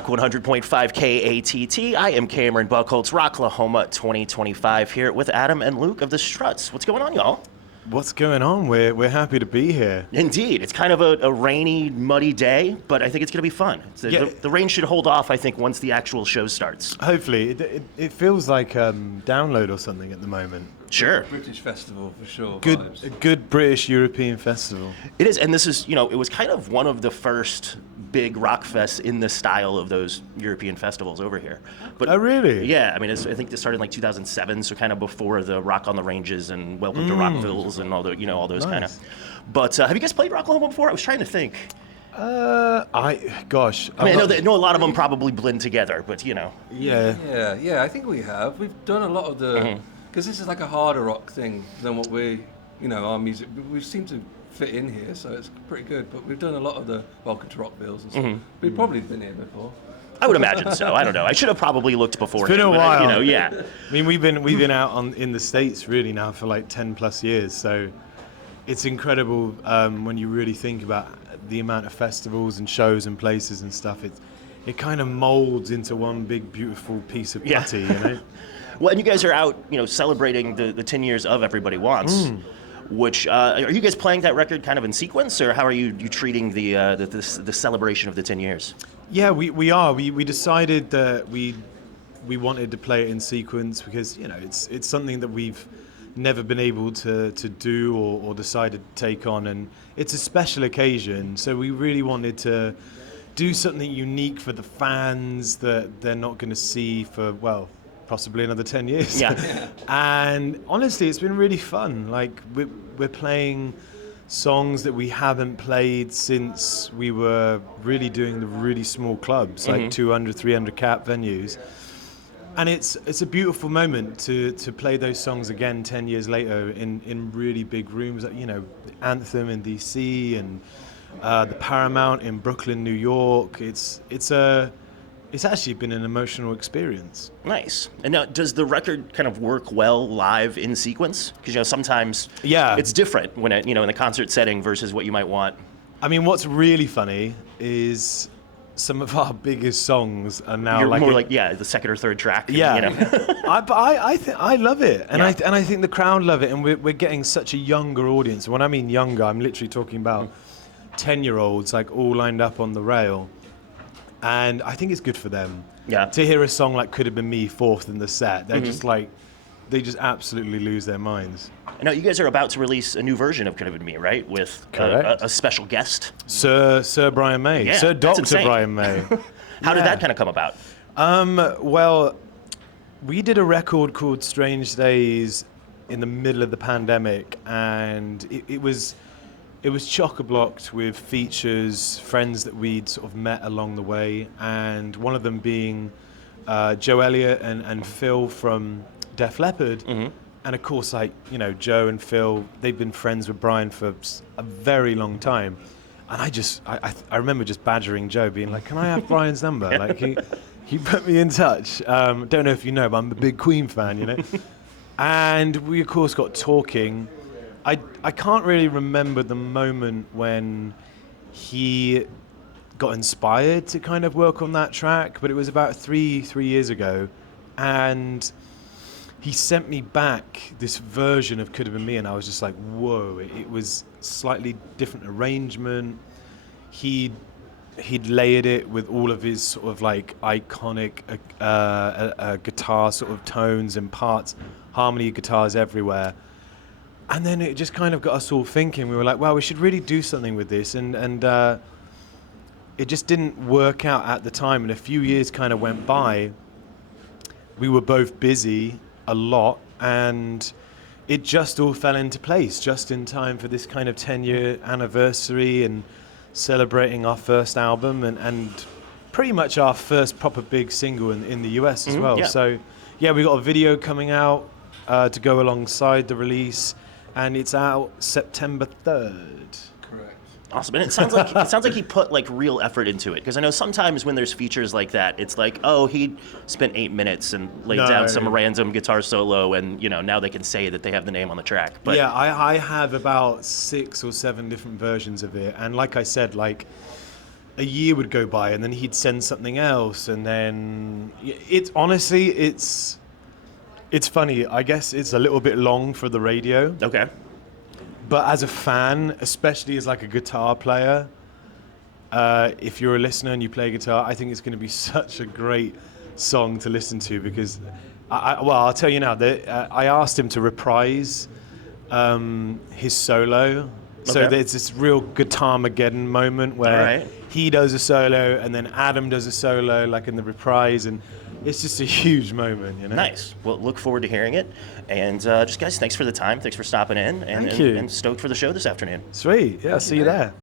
Rock 100.5 KATT. I am Cameron Buchholtz, Rocklahoma 2025, here with Adam and Luke of the Struts. What's going on, y'all? What's going on? We're happy to be here. Indeed. It's kind of a rainy, muddy day, but I think it's going to be fun. The rain should hold off, I think, once the actual show starts. Hopefully. It feels like Download or something at the moment. Sure. British festival, for sure. A good British European festival. It is, and this is, it was kind of one of the first big rock fests in the style of those European festivals over here. But, oh, really? Yeah, I mean, I think this started in like 2007, so kind of before the Rock on the Ranges and Welcome to Rockvilles and all those kind of. But have you guys played Rocklahoma before? I was trying to think. I know a lot of them probably blend together, but Yeah. Yeah, I think we have. We've done a lot of the, because this is like a harder rock thing than what our music, we seem to fit in here, so it's pretty good. But we've done a lot of the Welcome to Rockvilles and stuff. We've probably been here before. I would imagine so. I don't know. I should have probably looked before. It's been a while. Yeah. I mean, we've been out in the States really now for like 10 plus years, so it's incredible when you really think about the amount of festivals and shows and places and stuff. It kind of molds into one big beautiful piece of putty, Well, and you guys are out, celebrating the 10 years of Everybody Wants. Which are you guys playing that record kind of in sequence, or how are you treating the celebration of the 10 years? Yeah, we are. We decided that we wanted to play it in sequence because it's something that we've never been able to do or decided to take on, and it's a special occasion. So we really wanted to do something unique for the fans that they're not going to see for possibly another 10 years. Yeah. And honestly, it's been really fun. Like we're playing songs that we haven't played since we were really doing the really small clubs, like 200, 300 cap venues. And it's a beautiful moment to play those songs again 10 years later in really big rooms, Anthem in DC and the Paramount in Brooklyn, New York. It's actually been an emotional experience. Nice. And now, does the record kind of work well live in sequence? Because sometimes it's different when in the concert setting versus what you might want. I mean, what's really funny is some of our biggest songs are now the second or third track. Yeah. I love it, and I think the crowd love it, and we're getting such a younger audience. When I mean younger, I'm literally talking about 10-year-olds, like all lined up on the rail. And I think it's good for them to hear a song like Could Have Been Me fourth in the set. They're just they just absolutely lose their minds. I know you guys are about to release a new version of Could Have Been Me, right? With a special guest. Sir Brian May. Yeah, Sir Dr. Brian May. How did that kind of come about? Well, we did a record called Strange Days in the middle of the pandemic, and it was chock-a-blocked with features, friends that we'd sort of met along the way, and one of them being Joe Elliott and Phil from Def Leppard. And of course, Joe and Phil, they've been friends with Brian for a very long time. And I remember just badgering Joe, being like, can I have Brian's number? Like, he put me in touch. Don't know if you know, but I'm a big Queen fan, And we, of course, got talking. I can't really remember the moment when he got inspired to kind of work on that track, but it was about three years ago, and he sent me back this version of Could Have Been Me, and I was just like, whoa, it was slightly different arrangement. He'd layered it with all of his sort of like iconic guitar sort of tones and parts, harmony guitars everywhere. And then it just kind of got us all thinking. We were like, well, we should really do something with this. And it just didn't work out at the time. And a few years kind of went by. We were both busy a lot. And it just all fell into place just in time for this kind of 10-year anniversary and celebrating our first album and pretty much our first proper big single in the US as well. Yeah. So, yeah, we got a video coming out to go alongside the release. And it's out September 3rd. Correct. Awesome. And it sounds like he put like real effort into it, because I know sometimes when there's features like that, it's like, oh, he spent 8 minutes and laid down some random guitar solo, and now they can say that they have the name on the track. But yeah, I have about 6 or 7 different versions of it, and like I said, a year would go by, and then he'd send something else, and then it's honestly, it's funny. I guess it's a little bit long for the radio. Okay. But as a fan, especially as like a guitar player, if you're a listener and you play guitar, I think it's going to be such a great song to listen to, because, I'll tell you now, that I asked him to reprise his solo. So there's this real Guitar-mageddon moment where he does a solo and then Adam does a solo, like in the reprise, and it's just a huge moment, you know? Nice. Well, look forward to hearing it. And just, guys, thanks for the time. Thanks for stopping in. And, Thank you. And stoked for the show this afternoon. Sweet. Yeah, see you there.